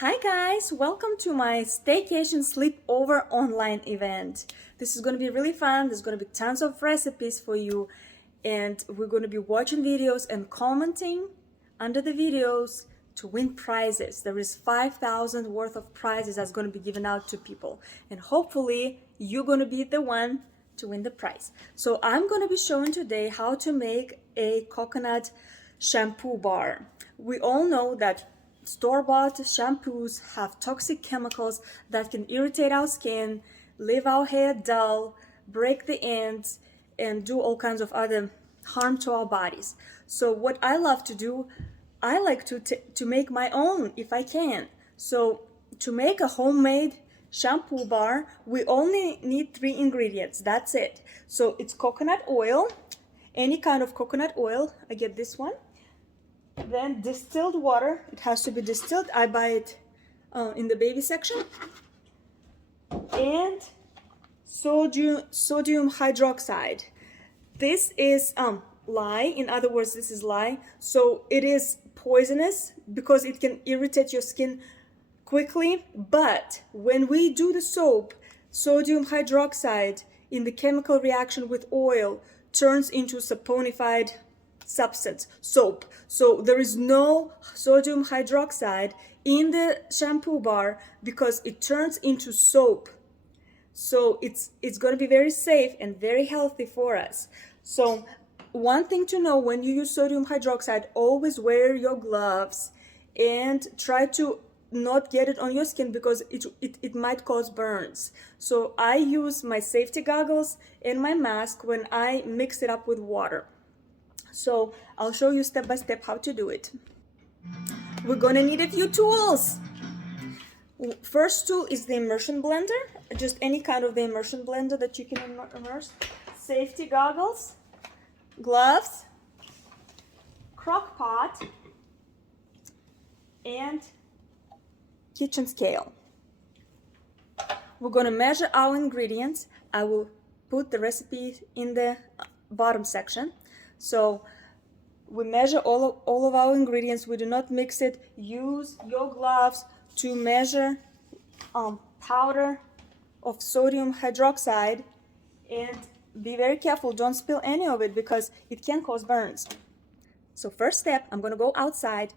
Hi guys, welcome to my staycation sleepover online event. This is going to be really fun. There's going to be tons of recipes for you, and we're going to be watching videos and commenting under the videos to win prizes. There is 5,000 worth of prizes that's going to be given out to people, and hopefully you're going to be the one to win the prize. So I'm going to be showing today how to make a coconut shampoo bar. We all know that store-bought shampoos have toxic chemicals that can irritate our skin, leave our hair dull, break the ends, and do all kinds of other harm to our bodies. So what I love to do, I like to make my own if I can. So to make a homemade shampoo bar, we only need 3 ingredients. That's it. So it's coconut oil, any kind of coconut oil. I get this one. Then distilled water. It has to be distilled. I buy it in the baby section. And sodium hydroxide. This is lye. In other words, this is lye. So it is poisonous because it can irritate your skin quickly. But when we do the soap, sodium hydroxide in the chemical reaction with oil turns into saponified substance, soap. So there is no sodium hydroxide in the shampoo bar because it turns into soap. So it's going to be very safe and very healthy for us. So one thing to know, when you use sodium hydroxide, always wear your gloves and try to not get it on your skin because it might cause burns. So I use my safety goggles and my mask when I mix it up with water. So I'll show you step by step how to do it. We're gonna need a few tools. First tool is the immersion blender, just any kind of the immersion blender that you can immerse. Safety goggles, gloves, crock pot, and kitchen scale. We're gonna measure our ingredients. I will put the recipe in the bottom section. So we measure all of our ingredients. We do not mix it. Use your gloves to measure powder of sodium hydroxide, and be very careful. Don't spill any of it because it can cause burns. So first step, I'm going to go outside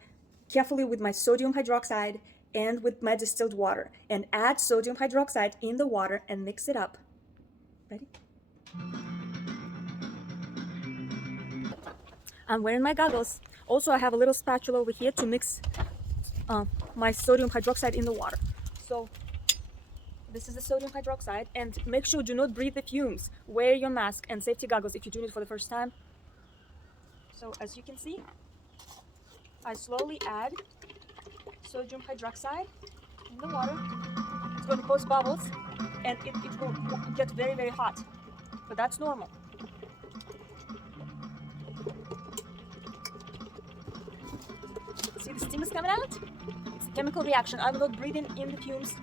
carefully with my sodium hydroxide and with my distilled water and add sodium hydroxide in the water and mix it up. Ready? I'm wearing my goggles. Also, I have a little spatula over here to mix my sodium hydroxide in the water. So this is the sodium hydroxide, and make sure do not breathe the fumes. Wear your mask and safety goggles if you're doing it for the first time. So as you can see, I slowly add sodium hydroxide in the water. It's going to cause bubbles and it will get very, very hot, but that's normal. See the steam is coming out? It's a chemical reaction. I'm not breathing in the fumes.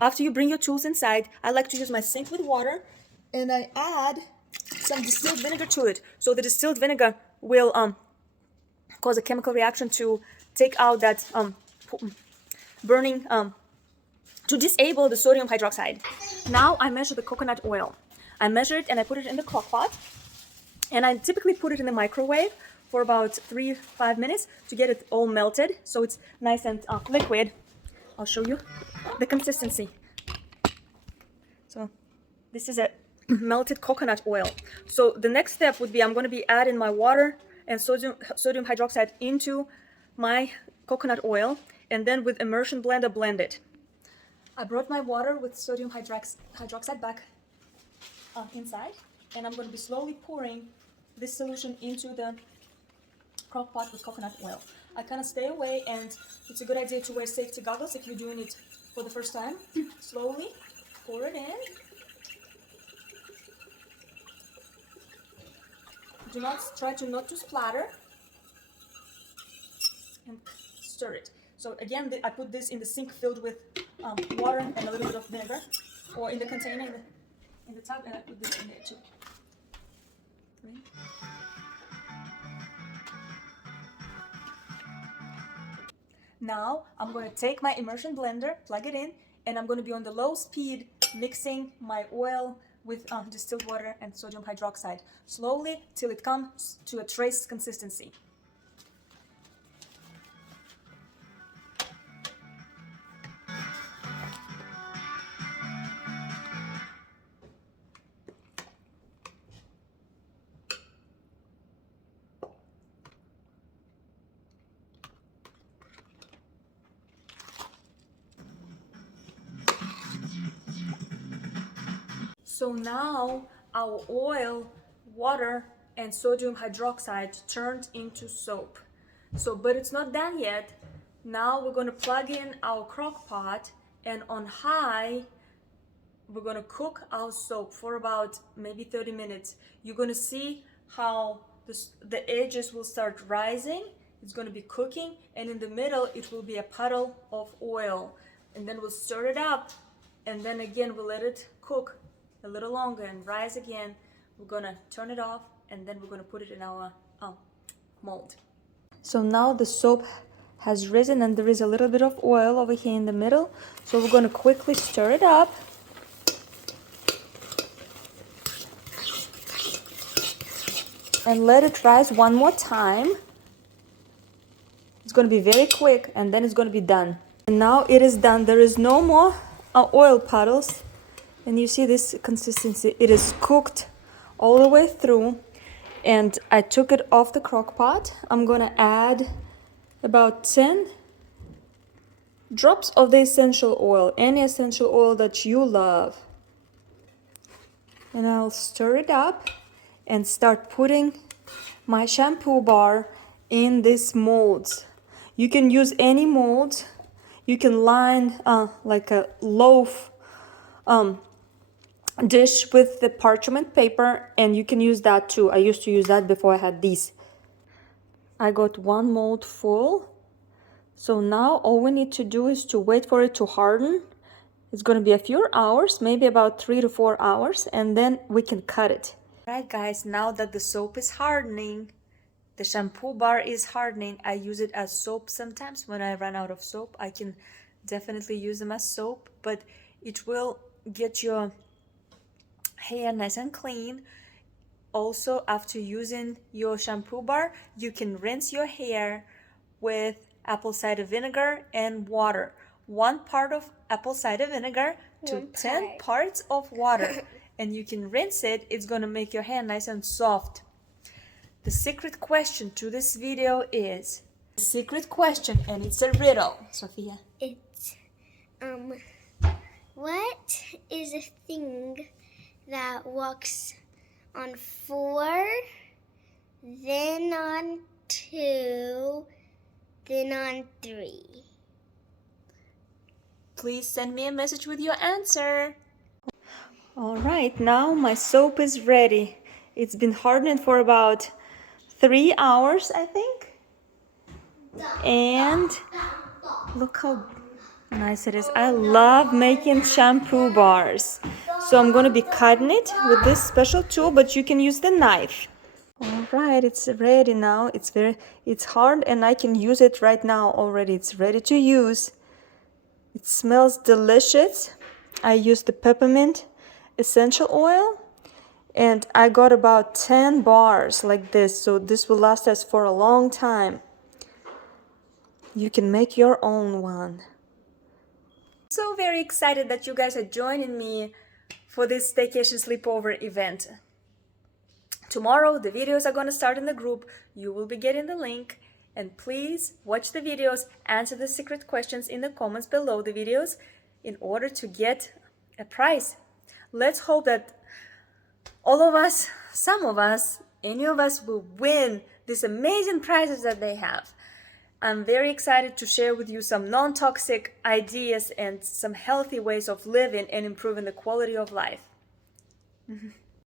After you bring your tools inside, I like to use my sink with water, and I add some distilled vinegar to it. So the distilled vinegar will cause a chemical reaction to take out that burning, to disable the sodium hydroxide. Now I measure the coconut oil. I measure it and I put it in the crock pot, and I typically put it in the microwave for about 3-5 minutes to get it all melted so it's nice and liquid. I'll show you the consistency. So this is a melted coconut oil. So the next step would be, I'm going to be adding my water and sodium hydroxide into my coconut oil, and then with immersion blender blend it. I brought my water with sodium hydroxide back inside, and I'm going to be slowly pouring this solution into the crock pot with coconut oil. I kind of stay away, and it's a good idea to wear safety goggles if you're doing it for the first time. Slowly pour it in. Do not try to not to splatter, and stir it. So again, I put this in the sink filled with water and a little bit of vinegar, or in the container in the top, and I put this in there too. Right? Now I'm going to take my immersion blender, plug it in, and I'm going to be on the low speed mixing my oil with distilled water and sodium hydroxide slowly till it comes to a trace consistency. So now our oil, water, and sodium hydroxide turned into soap. But it's not done yet. Now we're going to plug in our crock pot, and on high, we're going to cook our soap for about maybe 30 minutes. You're going to see how the edges will start rising. It's going to be cooking, and in the middle, it will be a puddle of oil. And then we'll stir it up, and then again, we'll let it cook a little longer and rise again. We're gonna turn it off, and then we're gonna put it in our mold. So now the soap has risen, and there is a little bit of oil over here in the middle. So we're gonna quickly stir it up. And let it rise one more time. It's gonna be very quick, and then it's gonna be done. And now it is done. There is no more oil puddles. And you see this consistency, it is cooked all the way through. And I took it off the crock pot. I'm gonna add about 10 drops of the essential oil, any essential oil that you love. And I'll stir it up and start putting my shampoo bar in these molds. You can use any molds. You can line like a loaf dish with the parchment paper, and you can use that too. I used to use that before I had these. I got one mold full. So now all we need to do is to wait for it to harden. It's going to be a few hours, maybe about 3 to 4 hours, and then we can cut it. Right guys, now that the soap is hardening, the shampoo bar is hardening, I use it as soap sometimes. When I run out of soap, I can definitely use them as soap, but it will get your hair nice and clean. Also, after using your shampoo bar, you can rinse your hair with apple cider vinegar and water. 1 part of apple cider vinegar to 10 parts of water. And you can rinse it. It's gonna make your hair nice and soft. The secret question to this video is a secret question, and it's a riddle. Sophia. It's what is a thing that walks on 4, then on 2, then on 3? Please send me a message with your answer. All right, now my soap is ready. It's been hardening for about 3 hours, I think. And look how nice it is. I love making shampoo bars. So I'm going to be cutting it with this special tool, but you can use the knife. All right, it's ready now. It's hard, and I can use it right now already. It's ready to use. It smells delicious. I used the peppermint essential oil, and I got about 10 bars like this. So this will last us for a long time. You can make your own one. So very excited that you guys are joining me for this staycation sleepover event. Tomorrow the videos are going to start in the group. You will be getting the link, and please watch the videos, answer the secret questions in the comments below the videos in order to get a prize. Let's hope that all of us, some of us, any of us will win these amazing prizes that they have. I'm very excited to share with you some non-toxic ideas and some healthy ways of living and improving the quality of life.